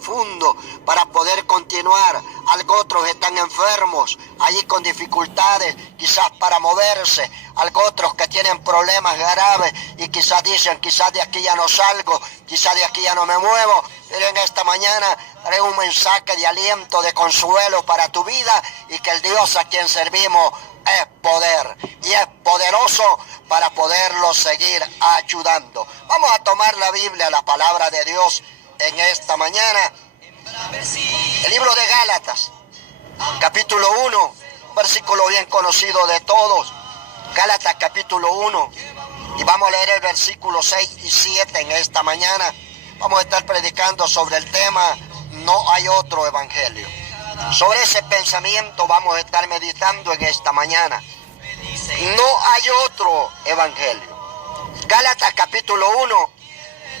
profundo para poder continuar. Otros están enfermos, allí con dificultades, quizás para moverse. Otros que tienen problemas graves y quizás dicen, quizás de aquí ya no salgo, quizás de aquí ya no me muevo. Pero en esta mañana trae un mensaje de aliento, de consuelo para tu vida, y que el Dios a quien servimos es poder y es poderoso para poderlo seguir ayudando. Vamos a tomar la Biblia, la palabra de Dios en esta mañana. El libro de Gálatas, capítulo 1, versículo bien conocido de todos. Gálatas capítulo 1, y vamos a leer el versículo 6 y 7 en esta mañana. Vamos a estar predicando sobre el tema no hay otro evangelio. Sobre ese pensamiento vamos a estar meditando en esta mañana. No hay otro evangelio. Gálatas capítulo 1,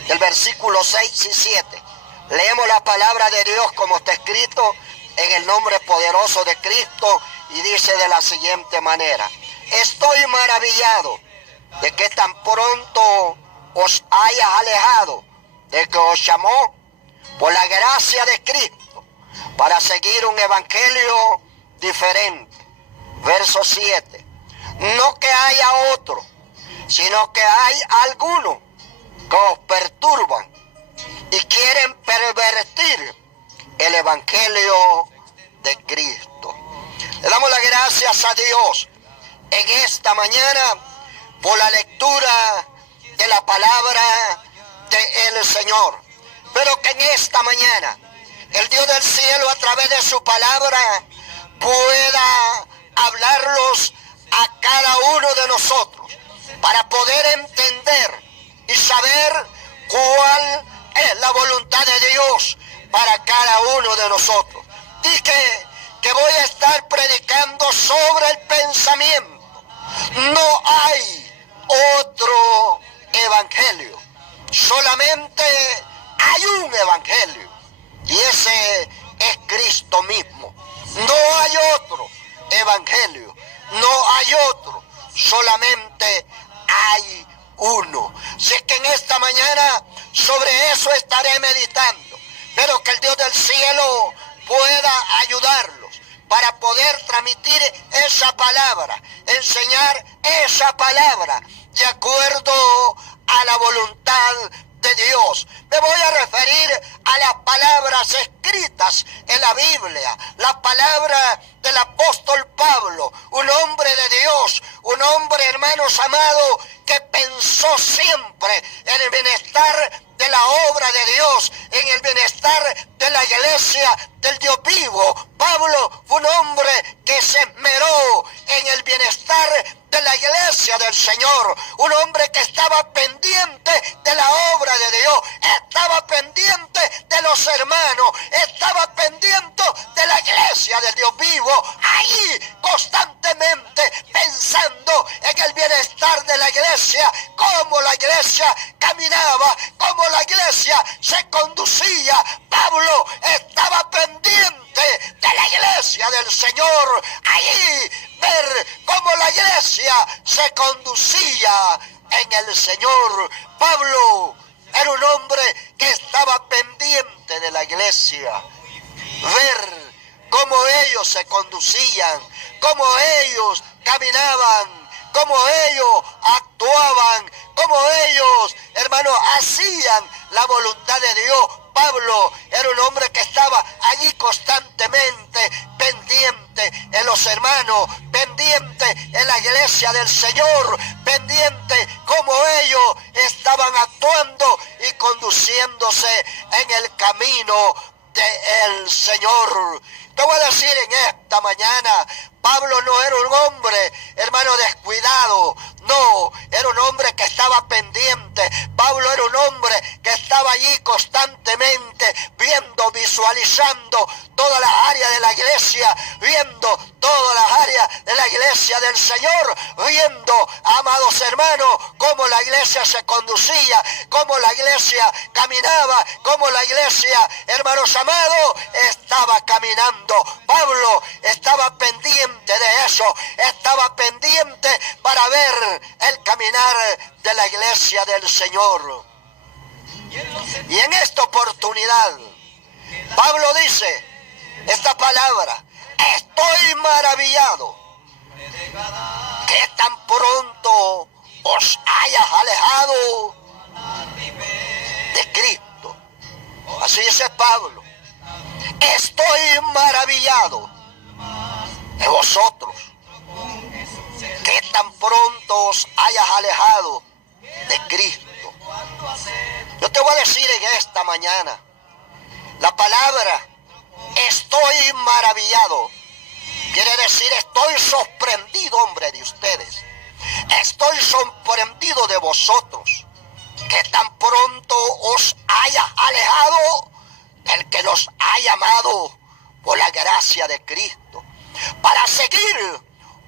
del versículo 6 y 7. Leemos la palabra de Dios como está escrito en el nombre poderoso de Cristo, y dice de la siguiente manera: estoy maravillado de que tan pronto os hayas alejado de que os llamó por la gracia de Cristo para seguir un evangelio diferente. Verso 7. No que haya otro, sino que hay algunos que os perturban y quieren pervertir el evangelio de Cristo. Le damos las gracias a Dios en esta mañana por la lectura de la palabra del Señor. Pero que en esta mañana el Dios del cielo, a través de su palabra, pueda hablarlos a cada uno de nosotros para poder entender y saber cuál es la voluntad de Dios para cada uno de nosotros. Dije que voy a estar predicando sobre el pensamiento. No hay otro evangelio. Solamente hay un evangelio, y ese es Cristo mismo. No hay otro evangelio, no hay otro, solamente hay uno. Así es que en esta mañana sobre eso estaré meditando, pero que el Dios del cielo pueda ayudarlos para poder transmitir esa palabra, enseñar esa palabra de acuerdo a la voluntad de Dios. Me voy a referir a las palabras escritas en la Biblia, las palabras del apóstol Pablo, un hombre de Dios, un hombre, hermanos amados, que pensó siempre en el bienestar de la obra de Dios, en el bienestar de la iglesia del Dios vivo. Pablo fue un hombre que se esmeró en el bienestar de la iglesia del Señor, un hombre que estaba pendiente de la obra de Dios, estaba pendiente de los hermanos, estaba pendiente de la iglesia del Dios vivo, ahí constantemente pensando en el bienestar de la iglesia, cómo la iglesia caminaba, cómo la iglesia se conducía. Pablo estaba pendiente de la iglesia del Señor, ahí ver cómo la iglesia se conducía en el Señor. Pablo era un hombre que estaba pendiente de la iglesia, ver cómo ellos se conducían, cómo ellos caminaban, cómo ellos actuaban, cómo ellos, hermanos, hacían la voluntad de Dios. Pablo era un hombre que estaba allí constantemente pendiente en los hermanos, pendiente en la iglesia del Señor, pendiente cómo ellos estaban actuando y conduciéndose en el camino del Señor. Te voy a decir en esta mañana, Pablo no era un hombre, hermano, descuidado. No, era un hombre que estaba pendiente. Pablo era un hombre que estaba allí constantemente viendo, visualizando todas las áreas de la iglesia, viendo todas las áreas de la iglesia del Señor, viendo, amados hermanos, cómo la iglesia se conducía, cómo la iglesia caminaba, cómo la iglesia, hermanos amados, estaba caminando. Pablo estaba pendiente de eso, estaba pendiente para ver el caminar de la iglesia del Señor. Y en esta oportunidad Pablo dice esta palabra: estoy maravillado que tan pronto os hayas alejado de Cristo. Así dice Pablo: estoy maravillado de vosotros, que tan pronto os hayas alejado de Cristo. Yo te voy a decir en esta mañana, la palabra estoy maravillado quiere decir estoy sorprendido, hombre, de ustedes. Estoy sorprendido de vosotros, que tan pronto os hayas alejado del que los ha llamado por la gracia de Cristo, para seguir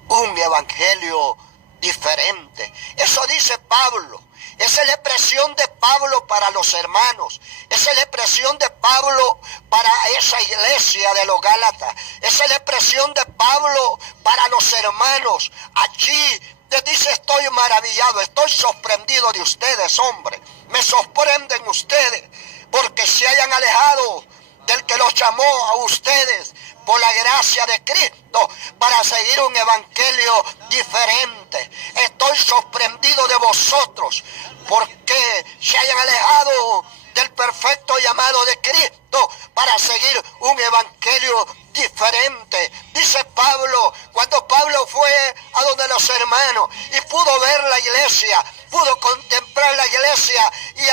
un evangelio diferente. Eso dice Pablo. Esa es la expresión de Pablo para los hermanos. Esa es la expresión de Pablo para esa iglesia de los Gálatas. Esa es la expresión de Pablo para los hermanos. Allí les dice: estoy maravillado, estoy sorprendido de ustedes, hombre. Me sorprenden ustedes porque se hayan alejado del que los llamó a ustedes por la gracia de Cristo para seguir un evangelio diferente. Estoy sorprendido de vosotros porque se hayan alejado del perfecto llamado de Cristo para seguir un evangelio diferente. Dice Pablo, cuando Pablo fue a donde los hermanos y pudo ver la iglesia, pudo contemplar la iglesia, y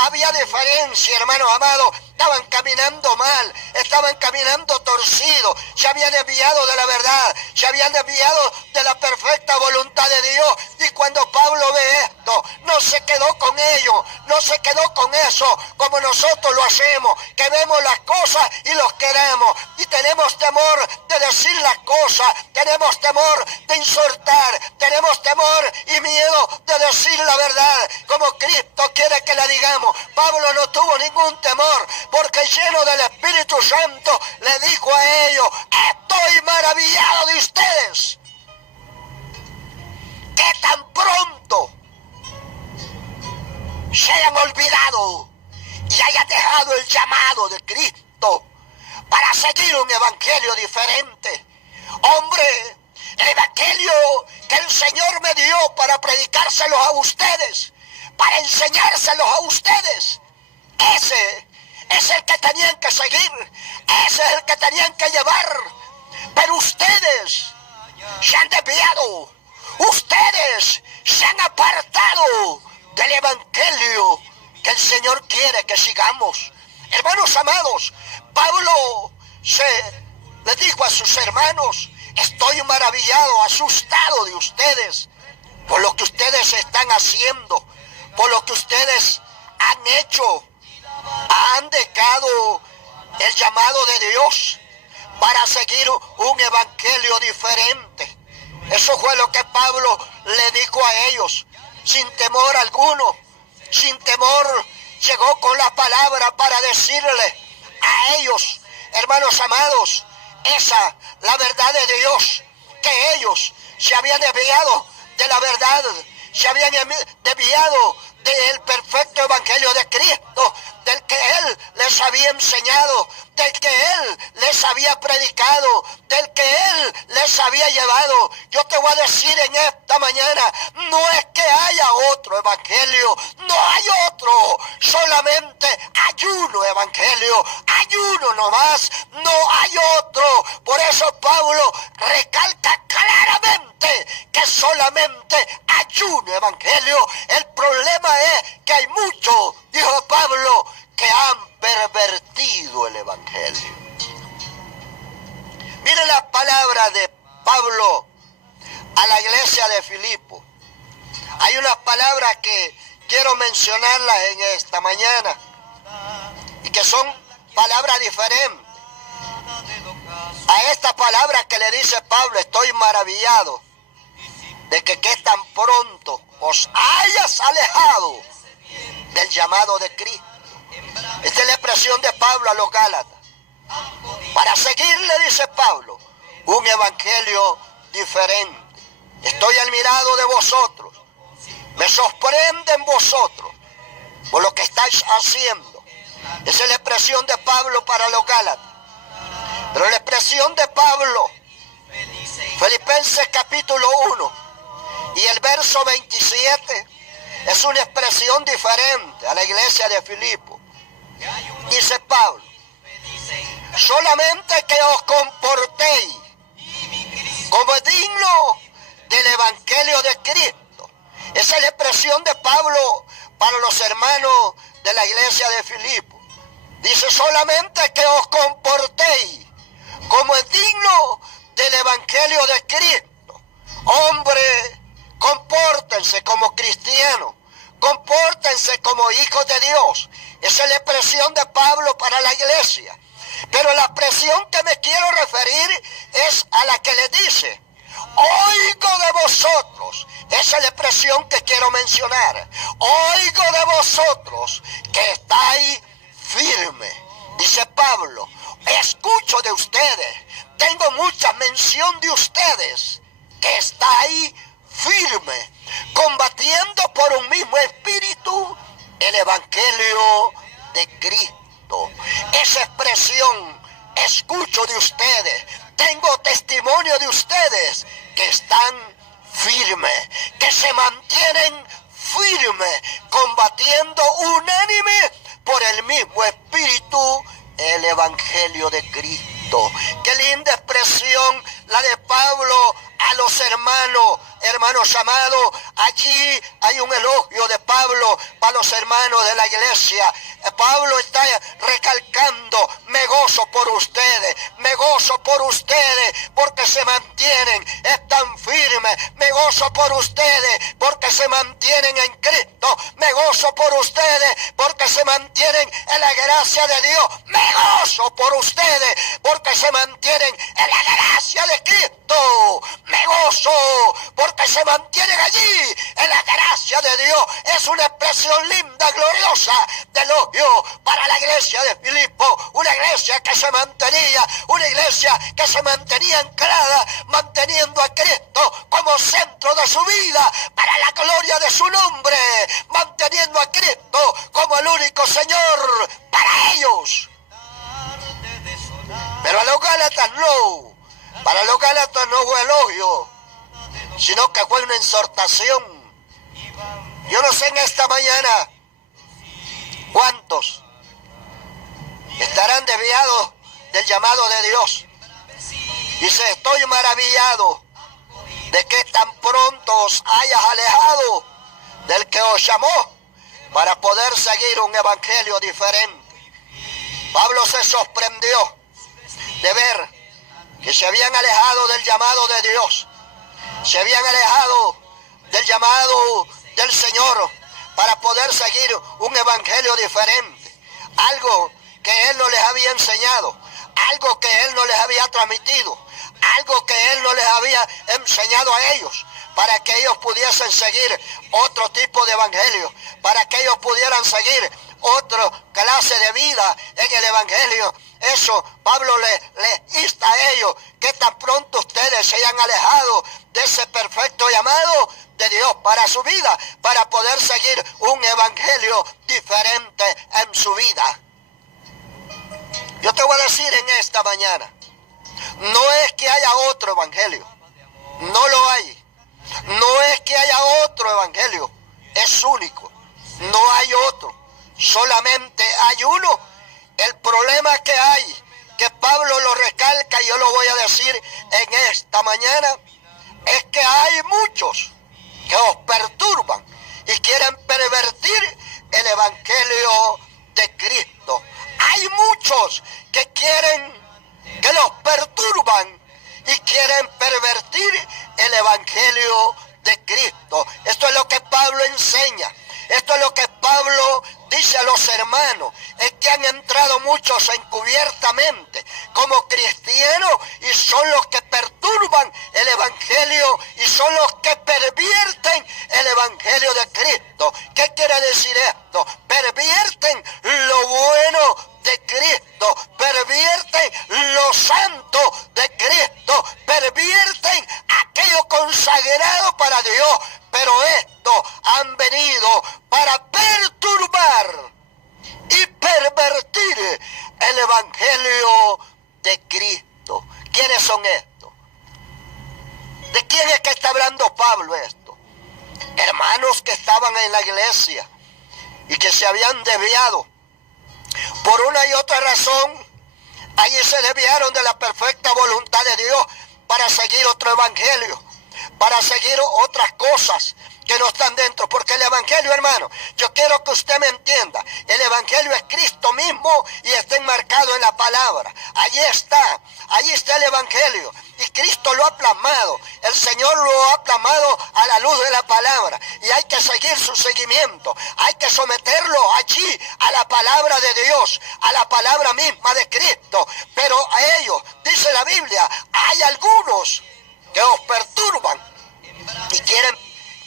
había diferencia, hermanos amados. Estaban caminando mal, estaban caminando torcidos, se habían desviado de la verdad, se habían desviado de la perfecta voluntad de Dios. Y cuando Pablo ve esto, no se quedó con ello, no se quedó con eso como nosotros lo hacemos, que vemos las cosas y los queremos, y tenemos temor de decir las cosas, tenemos temor de insultar, tenemos temor y miedo de decir la verdad como Cristo quiere que la digamos. Pablo no tuvo ningún temor, porque lleno del Espíritu Santo le dijo a ellos: estoy maravillado de ustedes, que tan pronto se hayan olvidado y hayan dejado el llamado de Cristo para seguir un evangelio diferente. Hombre, el evangelio que el Señor me dio para predicárselos a ustedes, para enseñárselos a ustedes, ese es el que tenían que seguir, ese es el que tenían que llevar. Pero ustedes se han desviado, ustedes se han apartado del evangelio que el Señor quiere que sigamos. Hermanos amados, Pablo le dijo a sus hermanos: estoy maravillado, asustado de ustedes, por lo que ustedes están haciendo, por lo que ustedes han hecho. Han dejado el llamado de Dios para seguir un evangelio diferente. Eso fue lo que Pablo le dijo a ellos, sin temor alguno, sin temor. Llegó con la palabra para decirle a ellos, hermanos amados, la verdad de Dios, que ellos se habían desviado de la verdad, se habían desviado del perfecto evangelio de Cristo, del que Él les había enseñado, del que Él les había predicado, del que Él les había llevado. Yo te voy a decir en esta mañana, no es que haya otro evangelio, no hay otro, solamente hay uno evangelio, hay uno nomás, no hay otro. Por eso Pablo recalca claramente que solamente hay un evangelio. El problema es que hay muchos, dijo Pablo, que han pervertido el evangelio. Mire las palabras de Pablo a la iglesia de Filipo. Hay unas palabras que quiero mencionarlas en esta mañana y que son palabras diferentes a esta palabra que le dice Pablo: estoy maravillado de que tan pronto os hayas alejado del llamado de Cristo. Esta es la expresión de Pablo a los Gálatas. Para seguirle, dice Pablo, un evangelio diferente. Estoy admirado de vosotros. Me sorprenden vosotros por lo que estáis haciendo. Esa es la expresión de Pablo para los Gálatas. Pero la expresión de Pablo, Filipenses capítulo 1 y el verso 27, es una expresión diferente a la iglesia de Filipo. Dice Pablo: solamente que os comportéis como es digno del evangelio de Cristo. Esa es la expresión de Pablo para los hermanos de la iglesia de Filipo. Dice: solamente que os comportéis como es digno del evangelio de Cristo. Hombre, compórtense como cristianos, compórtense como hijos de Dios. Esa es la expresión de Pablo para la iglesia. Pero la expresión que me quiero referir es a la que le dice: oigo de vosotros. Esa es la expresión que quiero mencionar. Oigo de vosotros que estáis firmes. Dice Pablo: escucho de ustedes, tengo mucha mención de ustedes, que estáis firmes, combatiendo por un mismo espíritu el evangelio de Cristo. Esa expresión, escucho de ustedes, tengo testimonio de ustedes, que están firmes, que se mantienen firmes, combatiendo unánime por el mismo espíritu el evangelio de Cristo. Qué linda expresión la de Pablo a los hermanos amados. Allí hay un elogio de Pablo para los hermanos de la iglesia. Pablo está recalcando: me gozo por ustedes, me gozo por ustedes porque se mantienen, están firmes, me gozo por ustedes porque se mantienen en Cristo, me gozo por ustedes porque se mantienen en la gracia de Dios, me gozo por ustedes porque se mantienen en la gracia de Cristo, me gozo porque se mantienen allí en la gracia de Dios. Es una expresión linda, gloriosa de elogio para la iglesia de Filipo, una iglesia que se mantenía, una iglesia que se mantenía anclada, manteniendo a Cristo como centro de su vida, para la gloria de su nombre, manteniendo a Cristo como el único Señor para ellos. Pero a los Gálatas no, para los Gálatas no fue elogio, sino que fue una exhortación. Yo no sé en esta mañana cuántos estarán desviados del llamado de Dios. Dice: estoy maravillado de que tan pronto os hayas alejado del que os llamó para poder seguir un evangelio diferente. Pablo se sorprendió de ver que se habían alejado del llamado de Dios, se habían alejado del llamado del Señor para poder seguir un evangelio diferente, algo que Él no les había enseñado, algo que Él no les había transmitido, algo que Él no les había enseñado a ellos, para que ellos pudiesen seguir otro tipo de evangelio, para que ellos pudieran seguir otra clase de vida en el evangelio. Eso Pablo le insta a ellos, que tan pronto ustedes se hayan alejado de ese perfecto llamado de Dios para su vida, para poder seguir un evangelio diferente en su vida. Yo te voy a decir en esta mañana, no es que haya otro evangelio, no lo hay. No es que haya otro evangelio, es único, no hay otro, solamente hay uno. El problema que hay, que Pablo lo recalca y yo lo voy a decir en esta mañana, es que hay muchos que os perturban y quieren pervertir el evangelio de Cristo. Hay muchos que quieren, que los perturban y quieren pervertir el evangelio de Cristo. Esto es lo que Pablo enseña. Esto es lo que Pablo dice a los hermanos. Es que han entrado muchos encubiertamente como cristianos y son los que perturban el evangelio y son los que pervierten el evangelio de Cristo. ¿Qué quiere decir esto? Pervierten lo bueno de Cristo, pervierten lo santo de Cristo, pervierten aquello consagrado para Dios, pero estos han venido para perturbar y pervertir Evangelio de Cristo. ¿Quiénes son estos? ¿De quién es que está hablando Pablo esto? Hermanos que estaban en la iglesia y que se habían desviado por una y otra razón. Allí se desviaron de la perfecta voluntad de Dios para seguir otro evangelio, para seguir otras cosas que no están dentro. Porque el evangelio, hermano, yo quiero que usted me entienda, el evangelio es Cristo mismo y está enmarcado en la palabra. Allí está el evangelio y Cristo lo ha plasmado, el Señor lo ha plasmado a la luz de la palabra, y hay que seguir su seguimiento, hay que someterlo allí a la palabra de Dios, a la palabra misma de Cristo. Pero a ellos, dice la Biblia, hay algunos que os perturban y quieren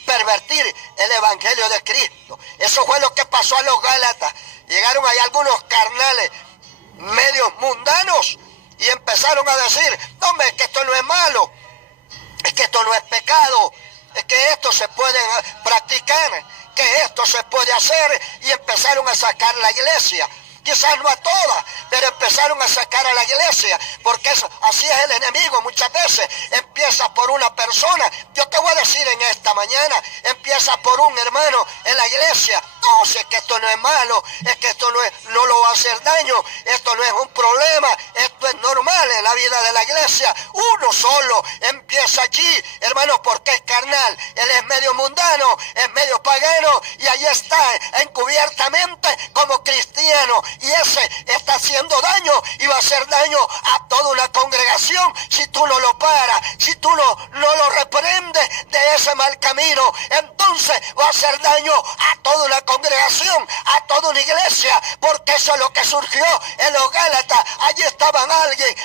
pervertir el evangelio de Cristo. Eso fue lo que pasó a los Gálatas. Llegaron ahí algunos carnales medios mundanos y empezaron a decir: no, hombre, es que esto no es malo, es que esto no es pecado, es que esto se puede practicar, que esto se puede hacer, y empezaron a sacar la iglesia. Quizás no a todas, pero empezaron a sacar a la iglesia, porque así es el enemigo. Muchas veces empieza por una persona. Yo te voy a decir en esta mañana, empieza por un hermano en la iglesia. No, si es que esto no es malo, es que esto no lo va a hacer daño, esto no es un problema, esto es normal en la vida de la iglesia. Uno solo empieza allí, hermano, porque es carnal. Él es medio mundano, es medio pagano, y ahí está encubiertamente como cristiano. Y ese está haciendo daño y va a hacer daño a toda una congregación si tú no lo paras, si tú no lo reprendes de ese mal camino. Entonces va a hacer daño a toda una congregación, a toda una iglesia, porque eso es lo que surgió en los Gálatas. Allí estaban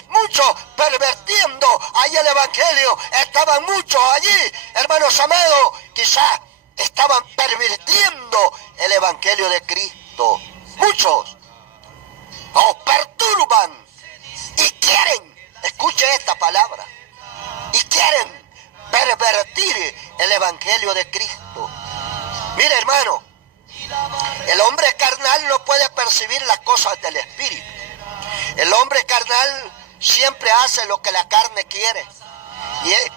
muchos pervertiendo allí el evangelio, estaban muchos allí, hermanos amados, quizás estaban pervirtiendo el evangelio de Cristo. Muchos os perturban y quieren, escuche esta palabra, y quieren pervertir el evangelio de Cristo. Mire, hermano, el hombre carnal no puede percibir las cosas del espíritu. El hombre carnal siempre hace lo que la carne quiere,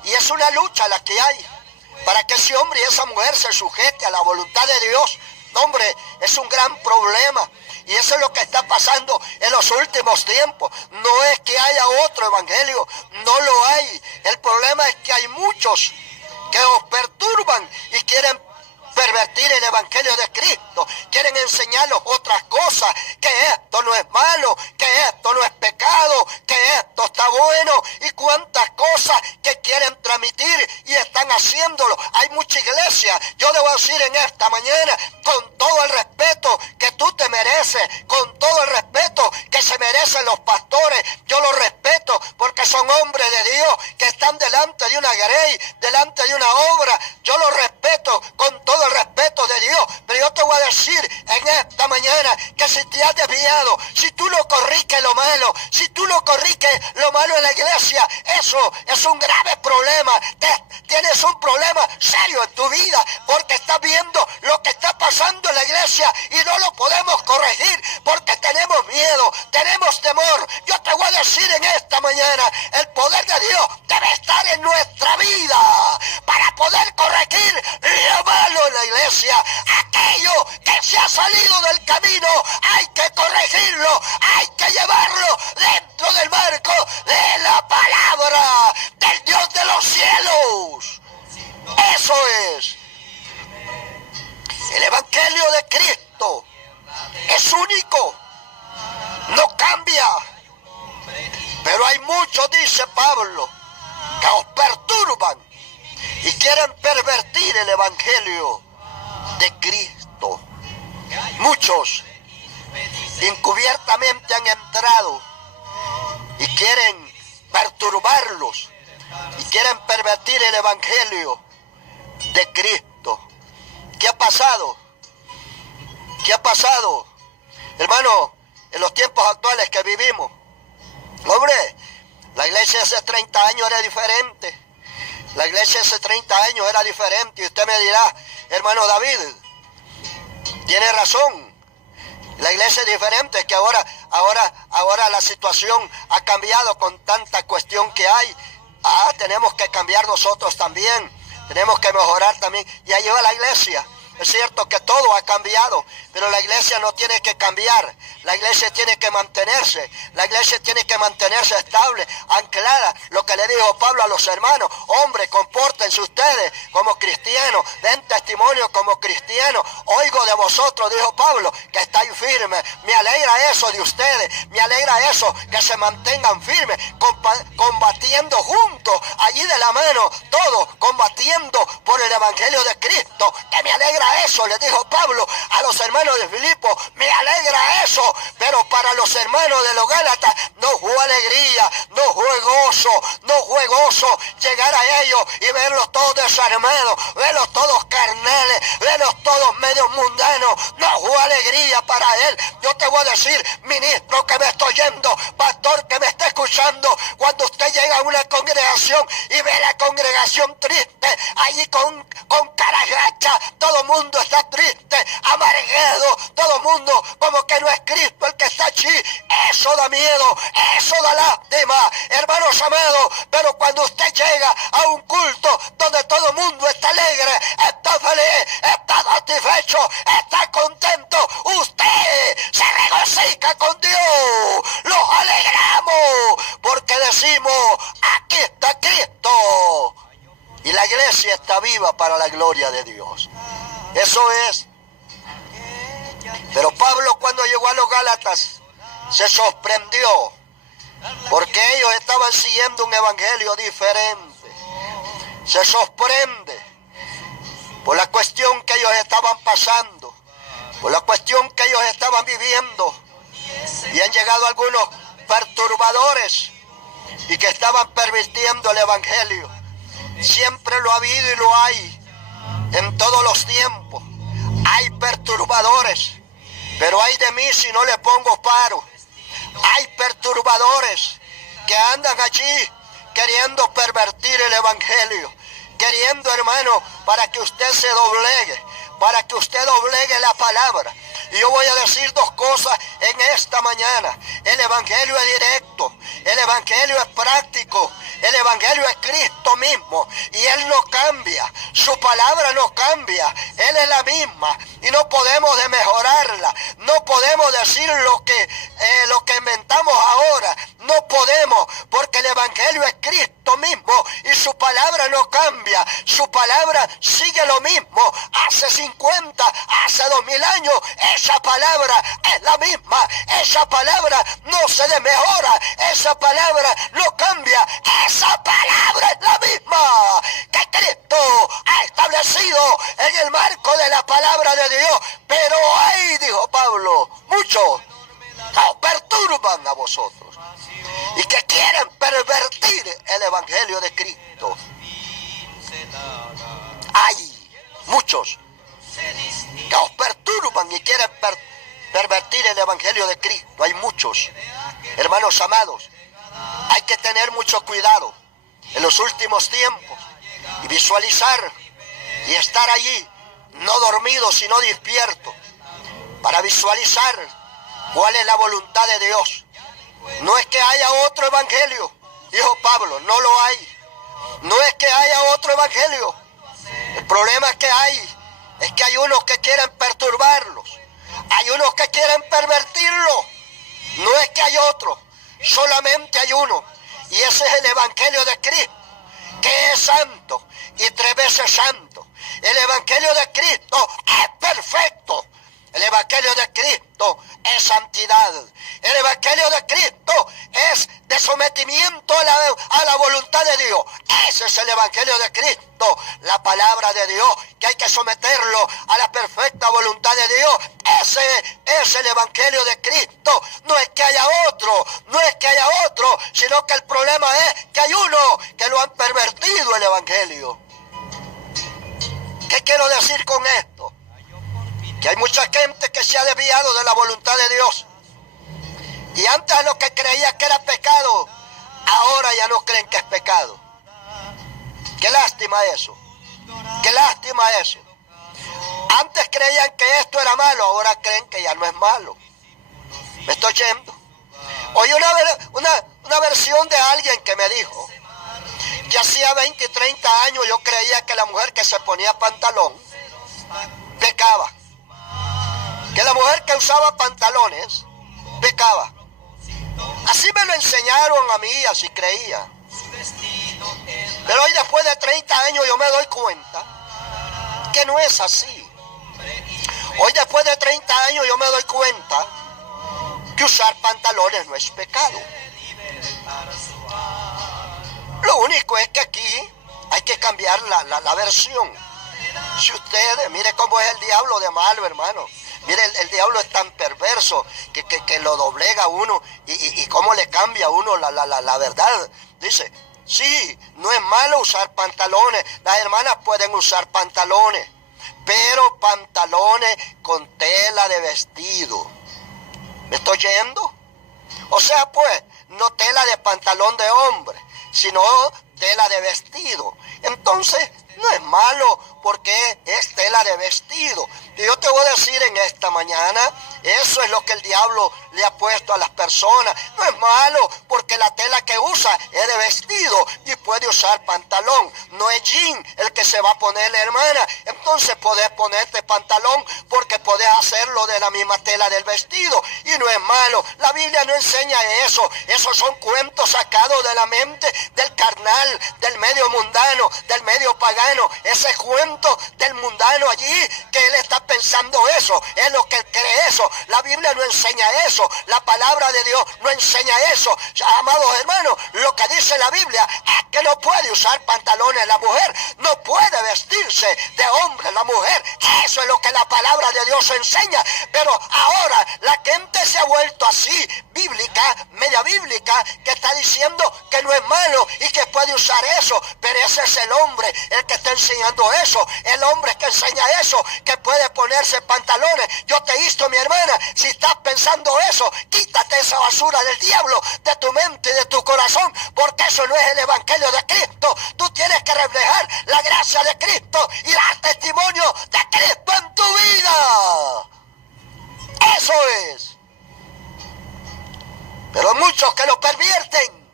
y es una lucha la que hay para que ese hombre y esa mujer se sujete a la voluntad de Dios. Hombre, es un gran problema. Y eso es lo que está pasando en los últimos tiempos. No es que haya otro evangelio, no lo hay. El problema es que hay muchos que os perturban y quieren pervertir el evangelio de Cristo. Quieren enseñarlos otras cosas, que esto no es malo, que esto no es pecado, que esto está bueno, y cuántas cosas que quieren transmitir y están haciéndolo. Hay mucha iglesia. Yo debo decir en esta mañana, con todo el respeto que tú te mereces, con todo el respeto que se merecen los pastores, yo los respeto porque son hombres de Dios que están delante de una grey, delante de una obra. Yo los respeto con todo el respeto de Dios, pero yo te voy a decir en esta mañana que si te has desviado, si tú no corriges lo malo, si tú no corriges lo malo en la iglesia, eso es un grave problema. Tienes un problema serio en tu vida, porque estás viendo lo que está pasando en la iglesia y no lo podemos corregir porque tenemos miedo, tenemos temor. Yo te voy a decir en esta mañana, el poder de Dios debe estar en nuestra vida para poder corregir lo malo en la iglesia. Aquello que se ha salido del camino hay que corregirlo, hay que llevarlo dentro del marco de la palabra del Dios de los cielos. Eso es. El evangelio de Cristo es único, no cambia. Pero hay muchos, dice Pablo, que os perturban y quieren pervertir el evangelio de Cristo. Muchos encubiertamente han entrado y quieren perturbarlos y quieren pervertir el evangelio de Cristo. ¿Qué ha pasado? ¿Qué ha pasado, hermano, en los tiempos actuales que vivimos? Hombre, la iglesia hace 30 años era diferente. La iglesia hace 30 años era diferente. Y usted me dirá, hermano David, tiene razón. La iglesia es diferente, es que ahora la situación ha cambiado con tanta cuestión que hay. Tenemos que cambiar nosotros también, tenemos que mejorar también. Y ahí va la iglesia. Es cierto que todo ha cambiado, pero la iglesia no tiene que cambiar. La iglesia tiene que mantenerse. La iglesia tiene que mantenerse estable, anclada. Lo que le dijo Pablo a los hermanos: hombres, compórtense ustedes como cristianos, den testimonio como cristianos. Oigo de vosotros, dijo Pablo, que estáis firmes. Me alegra eso de ustedes, me alegra eso, que se mantengan firmes, combatiendo juntos, allí de la mano, todos combatiendo por el evangelio de Cristo. Que me alegra eso, le dijo Pablo a los hermanos de Filipo, me alegra eso. Pero para los hermanos de los Gálatas no fue alegría, no fue gozo llegar a ellos y verlos todos desarmados, verlos todos carnales, verlos todos medio mundanos. No fue alegría para él. Yo te voy a decir, ministro que me estoy yendo, pastor que me está escuchando, cuando usted llega a una congregación y ve la congregación triste, allí con cara gacha, todo el mundo está triste, amargado, todo el mundo como que no es Cristo el que está allí. Eso da miedo, eso da lástima, hermanos amados. Pero cuando usted llega a un culto donde todo el mundo está alegre, está feliz, está satisfecho, está contento, usted se regocija con Dios. Los alegramos porque decimos, aquí está Cristo. Y la iglesia está viva para la gloria de Dios. Eso es. Pero Pablo, cuando llegó a los Gálatas, se sorprendió porque ellos estaban siguiendo un evangelio diferente. Se sorprende por la cuestión que ellos estaban pasando, por la cuestión que ellos estaban viviendo. Y han llegado algunos perturbadores y que estaban pervirtiendo el evangelio. Siempre lo ha habido y lo hay en todos los tiempos. Hay perturbadores, pero ay de mí si no le pongo paro. Hay perturbadores que andan allí queriendo pervertir el evangelio, queriendo, hermano, para que usted se doblegue, para que usted doblegue la palabra. Y yo voy a decir dos cosas en esta mañana. El evangelio es directo, el evangelio es práctico, el evangelio es Cristo mismo y Él no cambia, su palabra no cambia, Él es la misma y no podemos de mejorarla, no podemos decir lo que inventamos ahora, no podemos, porque el evangelio es Cristo mismo y su palabra no cambia, su palabra sigue lo mismo, hace 50, hace 2000 años, esa palabra es la misma, esa palabra no se desmejora, esa palabra no cambia, esa palabra es la misma que Cristo ha establecido en el marco de la palabra de Dios. Pero ahí, dijo Pablo, muchos os perturban a vosotros y que quieren pervertir el evangelio de Cristo. Hay muchos que os perturban y quieren pervertir el evangelio de Cristo. Hay muchos, hermanos amados. Hay que tener mucho cuidado en los últimos tiempos y visualizar y estar allí, no dormido sino despierto, para visualizar cuál es la voluntad de Dios. No es que haya otro evangelio, dijo Pablo, no lo hay. No es que haya otro evangelio. El problema es que hay unos que quieren perturbarlos, hay unos que quieren pervertirlo. No es que hay otro, solamente hay uno, y ese es el evangelio de Cristo, que es santo y 3 veces santo. El evangelio de Cristo es perfecto. El evangelio de Cristo es santidad. El evangelio de Cristo es de sometimiento a la voluntad de Dios. Ese es el evangelio de Cristo, la palabra de Dios, que hay que someterlo a la perfecta voluntad de Dios. Ese es el evangelio de Cristo. No es que haya otro, no es que haya otro, sino que el problema es que hay uno que lo han pervertido el evangelio. ¿Qué quiero decir con esto? Que hay mucha gente que se ha desviado de la voluntad de Dios. Y antes lo que creía que era pecado, ahora ya no creen que es pecado. Qué lástima eso. Qué lástima eso. Antes creían que esto era malo, ahora creen que ya no es malo. Me estoy yendo. Oí una versión de alguien que me dijo que hacía 20 y 30 años yo creía que la mujer que se ponía pantalón pecaba. Que la mujer que usaba pantalones pecaba. Así me lo enseñaron a mí, así creía. Pero hoy después de 30 años yo me doy cuenta que no es así. Hoy después de 30 años yo me doy cuenta que usar pantalones no es pecado. Lo único es que aquí hay que cambiar la versión. Si ustedes, mire cómo es el diablo de malo, hermano. Mire, el diablo es tan perverso que lo doblega a uno y cómo le cambia a uno la verdad. Dice, sí, no es malo usar pantalones. Las hermanas pueden usar pantalones, pero pantalones con tela de vestido. ¿Me estoy yendo? O sea, pues, no tela de pantalón de hombre, sino tela de vestido. Entonces, no es malo porque es tela de vestido. Y yo te voy a decir en esta mañana, eso es lo que el diablo le ha puesto a las personas. No es malo porque la tela que usa es de vestido y puede usar pantalón. No es jean el que se va a poner la hermana. Entonces podés ponerte pantalón porque podés hacerlo de la misma tela del vestido. Y no es malo. La Biblia no enseña eso. Esos son cuentos sacados de la mente del carnal, del medio mundano, del medio pagano. Ese cuento del mundano allí, que él está pensando eso, es lo que él cree eso. La Biblia no enseña eso, la palabra de Dios no enseña eso. Amados hermanos, lo que dice la Biblia es que no puede usar pantalones la mujer, no puede vestirse de hombre la mujer. Eso es lo que la palabra de Dios enseña. Pero ahora la gente se ha vuelto así, bíblica, media bíblica, que está diciendo que no es malo y que puede usar eso. Pero ese es el hombre el que está enseñando eso, el hombre que enseña eso, que puede ponerse pantalones. Yo te insto, mi hermana, si estás pensando eso, quítate esa basura del diablo de tu mente y de tu corazón, porque eso no es el evangelio de Cristo. Tú tienes que reflejar la gracia de Cristo y dar testimonio de Cristo en tu vida. Eso es. Pero hay muchos que lo pervierten,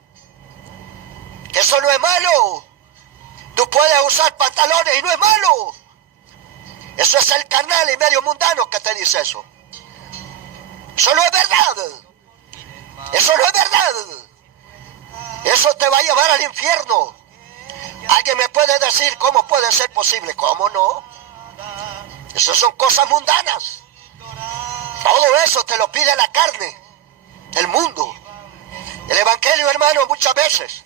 que eso no es malo. Tú puedes usar pantalones y no es malo. Eso es el carnal y medio mundano que te dice eso. Eso no es verdad. Eso no es verdad. Eso te va a llevar al infierno. Alguien me puede decir cómo puede ser posible. ¿Cómo no? Esas son cosas mundanas. Todo eso te lo pide la carne, el mundo. El evangelio, hermano, muchas veces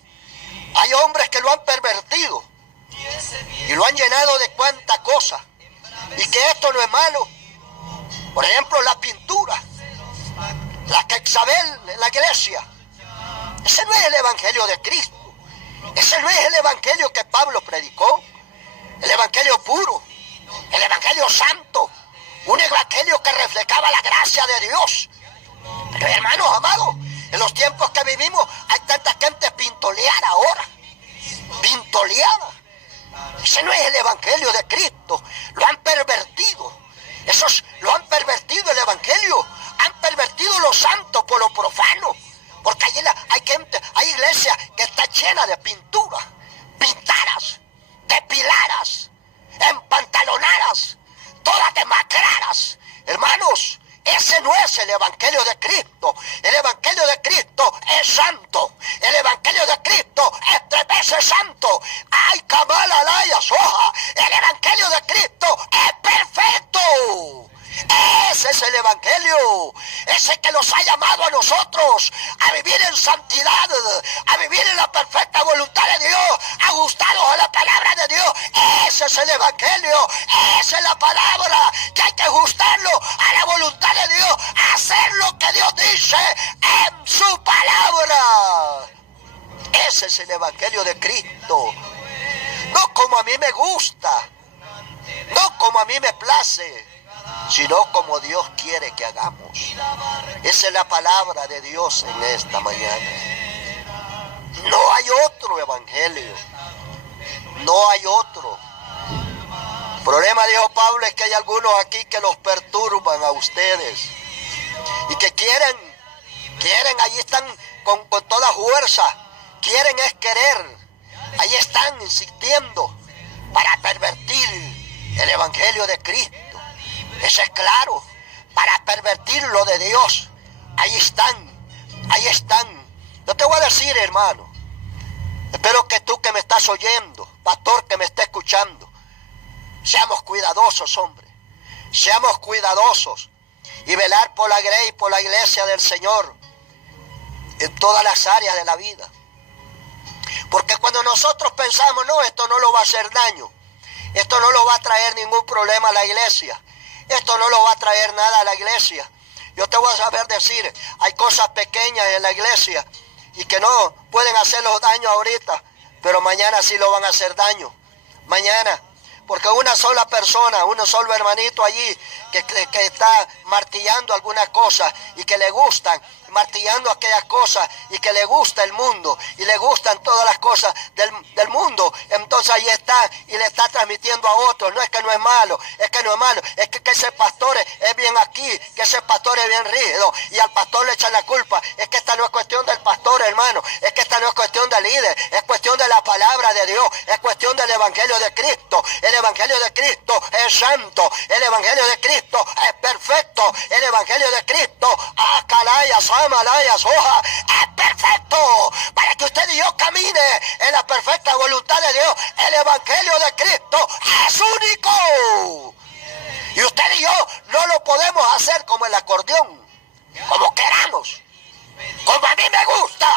hay hombres que lo han pervertido y lo han llenado de cuanta cosa, y que esto no es malo. Por ejemplo, la pintura, la que Isabel en la iglesia, ese no es el evangelio de Cristo. Ese no es el evangelio que Pablo predicó, el evangelio puro, el evangelio santo, un evangelio que reflejaba la gracia de Dios. Pero hermanos amados, en los tiempos que vivimos hay tanta gente pintoleada ahora, pintoleada. Ese no es el evangelio de Cristo. Lo han pervertido. Esos lo han pervertido el evangelio. Han pervertido lo santo por lo profano. Porque hay gente, hay iglesias que está llena de pintura, pintadas, depiladas, empantalonadas, todas demacradas. Hermanos, ese no es el evangelio de Cristo. El evangelio de Cristo es santo. El evangelio de Cristo es 3 veces santo. ¡Ay, Kamala Laya Soja! El evangelio de Cristo es perfecto. Ese es el evangelio, ese que nos ha llamado a nosotros a vivir en santidad, a vivir en la perfecta voluntad de Dios, ajustados a la palabra de Dios. Ese es el evangelio, esa es la palabra, que hay que ajustarlo a la voluntad de Dios, hacer lo que Dios dice en su palabra. Ese es el evangelio de Cristo, no como a mí me gusta, no como a mí me place, sino como Dios quiere que hagamos. Esa es la palabra de Dios en esta mañana. No hay otro evangelio, no hay otro. El problema, dijo Pablo, es que hay algunos aquí que los perturban a ustedes y que quieren Quieren, allí están con toda fuerza. Quieren es querer. Ahí están insistiendo para pervertir el evangelio de Cristo. Eso es claro. Para pervertir lo de Dios. Ahí están. Ahí están. Yo te voy a decir, hermano. Espero que tú que me estás oyendo, pastor que me está escuchando, seamos cuidadosos, hombre. Seamos cuidadosos y velar por la grey, por la iglesia del Señor en todas las áreas de la vida. Porque cuando nosotros pensamos, no, esto no lo va a hacer daño, esto no lo va a traer ningún problema a la iglesia, esto no lo va a traer nada a la iglesia. Yo te voy a saber decir, hay cosas pequeñas en la iglesia y que no pueden hacerlos daño ahorita, pero mañana sí lo van a hacer daño. Mañana. Porque una sola persona, un solo hermanito allí que está martillando algunas cosas y que le gustan, martillando aquellas cosas y que le gusta el mundo y le gustan todas las cosas del mundo, entonces ahí está y le está transmitiendo a otros. No es que no es malo, es que no es malo, es que ese pastor es bien aquí, que ese pastor es bien rígido y al pastor le echan la culpa. Es que esta no es cuestión del pastor, hermano, es que esta no es cuestión del líder, es cuestión de la palabra de Dios, es cuestión del evangelio de Cristo. El evangelio de Cristo es santo, el evangelio de Cristo es perfecto, el evangelio de Cristo, es perfecto, para que usted y yo camine en la perfecta voluntad de Dios. El evangelio de Cristo es único. Y usted y yo no lo podemos hacer como el acordeón, como queramos, como a mí me gusta,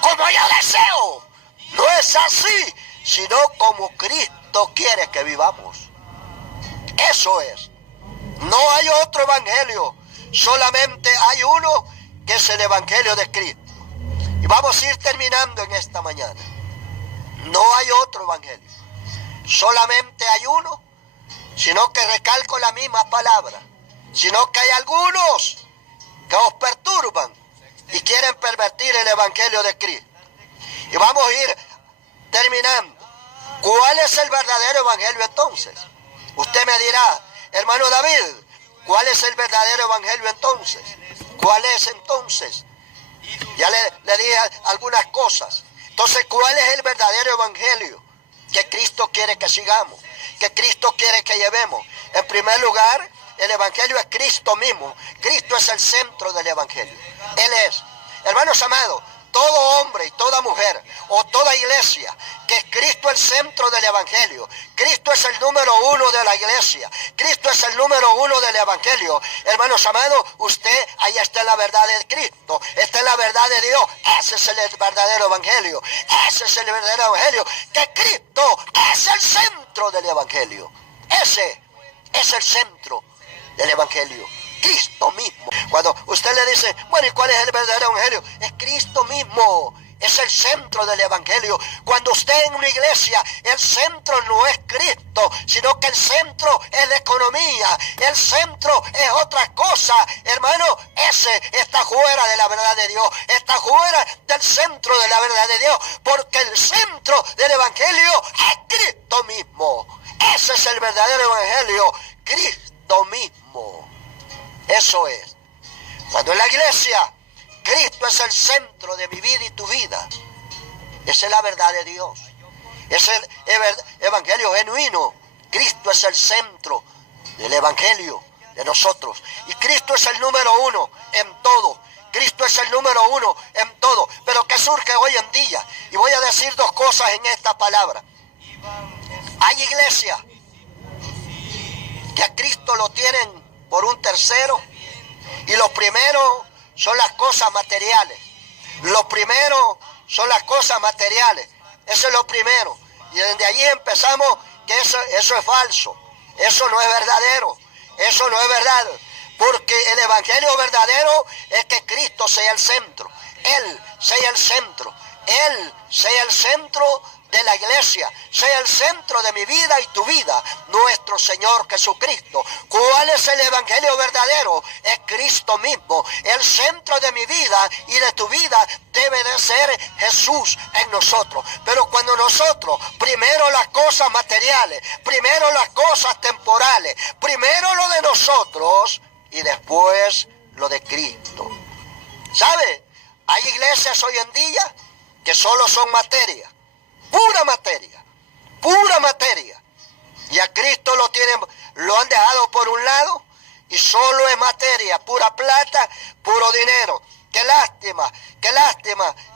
como yo deseo. No es así, sino como Cristo quiere que vivamos. Eso es. No hay otro evangelio, solamente hay uno, que es el evangelio de Cristo. Y vamos a ir terminando en esta mañana. No hay otro evangelio, solamente hay uno, sino que recalco la misma palabra, sino que hay algunos que os perturban y quieren pervertir el evangelio de Cristo. Y vamos a ir terminando. ¿Cuál es el verdadero evangelio entonces? Usted me dirá, hermano David, ¿cuál es el verdadero evangelio entonces? ¿Cuál es entonces? Ya le dije algunas cosas. Entonces, ¿cuál es el verdadero evangelio que Cristo quiere que sigamos? Que Cristo quiere que llevemos. En primer lugar, el evangelio es Cristo mismo. Cristo es el centro del evangelio. Él es. Hermanos amados, todo hombre y toda mujer o toda iglesia, que es Cristo el centro del evangelio. Cristo es el número uno de la iglesia. Cristo es el número uno del evangelio. Hermanos amados, usted ahí está en la verdad de Cristo, está en la verdad de Dios. Ese es el verdadero evangelio. Ese es el verdadero evangelio, que Cristo es el centro del evangelio. Ese es el centro del evangelio. Cristo mismo. Cuando usted le dice, bueno, ¿y cuál es el verdadero evangelio? Es Cristo mismo. Es el centro del evangelio. Cuando usted en una iglesia, el centro no es Cristo, sino que el centro es la economía. El centro es otra cosa. Hermano, ese está fuera de la verdad de Dios. Está fuera del centro de la verdad de Dios. Porque el centro del evangelio es Cristo mismo. Ese es el verdadero evangelio. Cristo mismo. Eso es. Cuando en la iglesia Cristo es el centro de mi vida y tu vida, esa es la verdad de Dios. Es el evangelio genuino. Cristo es el centro del evangelio de nosotros. Y Cristo es el número uno en todo. Cristo es el número uno en todo. Pero ¿qué surge hoy en día? Y voy a decir dos cosas en esta palabra. Hay iglesias que a Cristo lo tienen por un tercero, y lo primero son las cosas materiales. Lo primero son las cosas materiales. Eso es lo primero. Y desde allí empezamos que eso es falso. Eso no es verdadero. Eso no es verdad. Porque el evangelio verdadero es que Cristo sea el centro. Él sea el centro. Él sea el centro de la iglesia, sea el centro de mi vida y tu vida, nuestro Señor Jesucristo. ¿Cuál es el evangelio verdadero? Es Cristo mismo. El centro de mi vida y de tu vida debe de ser Jesús en nosotros. Pero cuando nosotros, primero las cosas materiales, primero las cosas temporales, primero lo de nosotros y después lo de Cristo. ¿Sabe? Hay iglesias hoy en día que solo son materia, pura materia, pura materia. Y a Cristo lo han dejado por un lado y solo es materia, pura plata, puro dinero. Qué lástima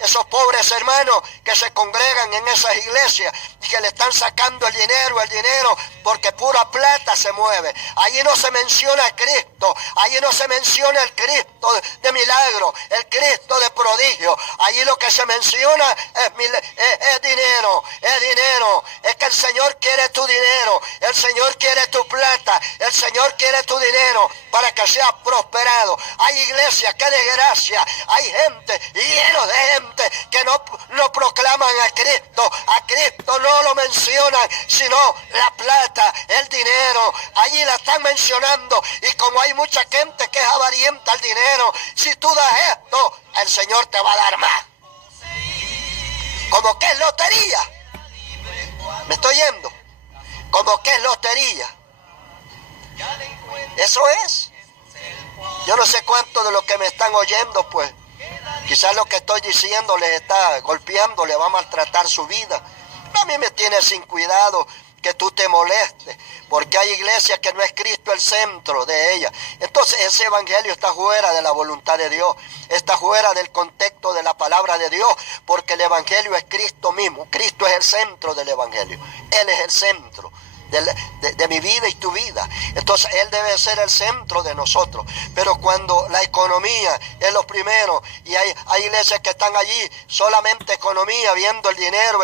esos pobres hermanos que se congregan en esas iglesias y que le están sacando el dinero, porque pura plata se mueve. Allí no se menciona a Cristo, allí no se menciona el Cristo de milagro, el Cristo de prodigio. Allí lo que se menciona es dinero, es que el Señor quiere tu dinero, el Señor quiere tu plata, el Señor quiere tu dinero para que seas prosperado. Hay iglesias, qué desgracia. Hay gente, lleno de gente, que no proclaman a Cristo no lo mencionan, sino la plata, el dinero. Allí la están mencionando, y como hay mucha gente que es avarienta al dinero, si tú das esto, el Señor te va a dar más. Como que es lotería. ¿Me estoy yendo? Como que es lotería. Eso es. Yo no sé cuánto de los que me están oyendo, pues, quizás lo que estoy diciendo les está golpeando, les va a maltratar su vida. A mí me tiene sin cuidado que tú te molestes, porque hay iglesias que no es Cristo el centro de ellas. Entonces ese evangelio está fuera de la voluntad de Dios, está fuera del contexto de la palabra de Dios, porque el evangelio es Cristo mismo. Cristo es el centro del evangelio, Él es el centro de mi vida y tu vida. Entonces Él debe ser el centro de nosotros. Pero cuando la economía es lo primero, y hay iglesias que están allí solamente economía, viendo el dinero,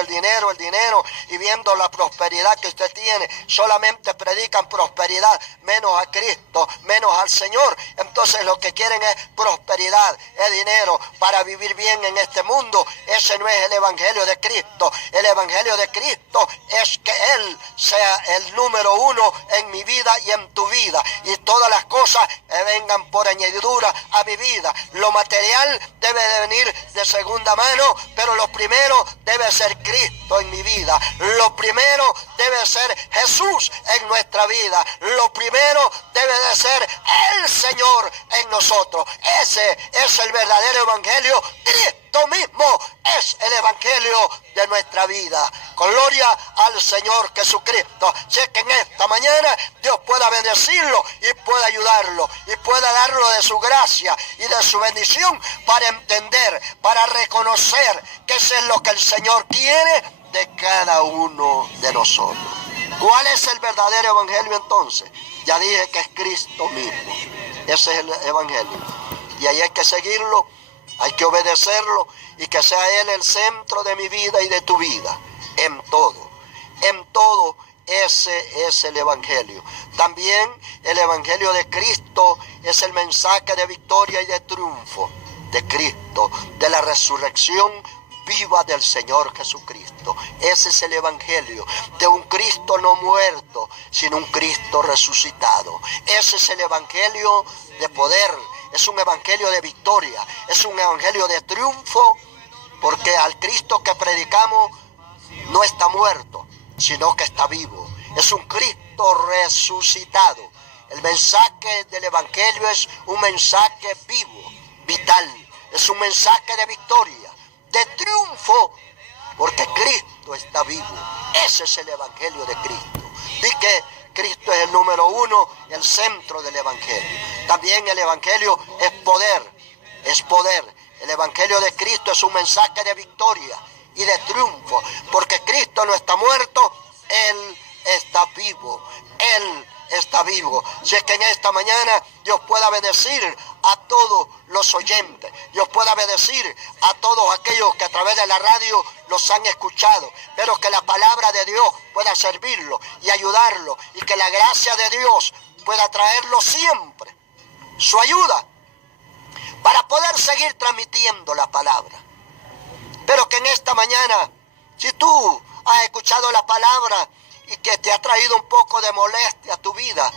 y viendo la prosperidad que usted tiene, solamente predican prosperidad, menos a Cristo, menos al Señor. Entonces lo que quieren es prosperidad, es dinero para vivir bien en este mundo. Ese no es el evangelio de Cristo. El evangelio de Cristo es que Él sea el número uno en mi vida y en tu vida, y todas las cosas vengan por añadidura a mi vida. Lo material debe de venir de segunda mano, pero lo primero debe ser Cristo en mi vida. Lo primero debe ser Jesús en nuestra vida. Lo primero debe de ser el Señor en nosotros. Ese es el verdadero evangelio. Cristo mismo es el evangelio de nuestra vida. Gloria al Señor Jesucristo. Sé que en esta mañana Dios pueda bendecirlo y pueda ayudarlo y pueda darlo de su gracia y de su bendición para entender, para reconocer que eso es lo que el Señor quiere de cada uno de nosotros. ¿Cuál es el verdadero evangelio entonces? Ya dije que es Cristo mismo. Ese es el evangelio. Y ahí hay que seguirlo, hay que obedecerlo, y que sea Él el centro de mi vida y de tu vida. En todo, ese es el evangelio. También el evangelio de Cristo es el mensaje de victoria y de triunfo de Cristo, de la resurrección viva del Señor Jesucristo. Ese es el evangelio de un Cristo no muerto, sino un Cristo resucitado. Ese es el evangelio de poder, es un evangelio de victoria, es un evangelio de triunfo, porque al Cristo que predicamos no está muerto, sino que está vivo. Es un Cristo resucitado. El mensaje del evangelio es un mensaje vivo, vital. Es un mensaje de victoria, de triunfo, porque Cristo está vivo. Ese es el evangelio de Cristo. Y que Cristo es el número uno, el centro del evangelio. También el evangelio es poder, es poder. El evangelio de Cristo es un mensaje de victoria y de triunfo, porque Cristo no está muerto, Él está vivo, Él está vivo. Si es que en esta mañana Dios pueda bendecir a todos los oyentes, Dios pueda bendecir a todos aquellos que a través de la radio los han escuchado, pero que la palabra de Dios pueda servirlo y ayudarlo, y que la gracia de Dios pueda traerlo siempre, su ayuda, para poder seguir transmitiendo la palabra. Pero que en esta mañana, si tú has escuchado la palabra y que te ha traído un poco de molestia a tu vida,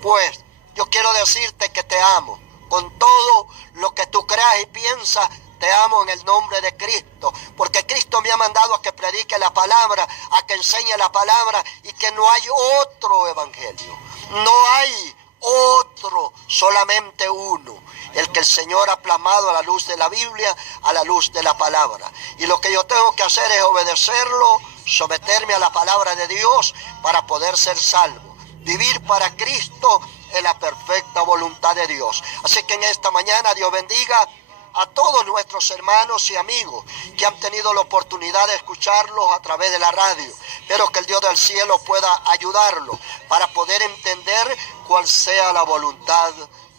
pues yo quiero decirte que te amo. Con todo lo que tú creas y piensas, te amo en el nombre de Cristo, porque Cristo me ha mandado a que predique la palabra, a que enseñe la palabra, y que no hay otro evangelio. No hay otro, solamente uno. el que el Señor ha plasmado a la luz de la Biblia, a la luz de la palabra. Y lo que yo tengo que hacer es obedecerlo, someterme a la palabra de Dios para poder ser salvo. Vivir para Cristo en la perfecta voluntad de Dios. Así que en esta mañana Dios bendiga a todos nuestros hermanos y amigos que han tenido la oportunidad de escucharlos a través de la radio, pero que el Dios del cielo pueda ayudarlos para poder entender cuál sea la voluntad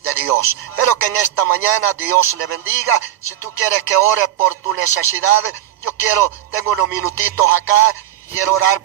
de Dios. Pero que en esta mañana Dios le bendiga. Si tú quieres que ore por tu necesidad, tengo unos minutitos acá, quiero orar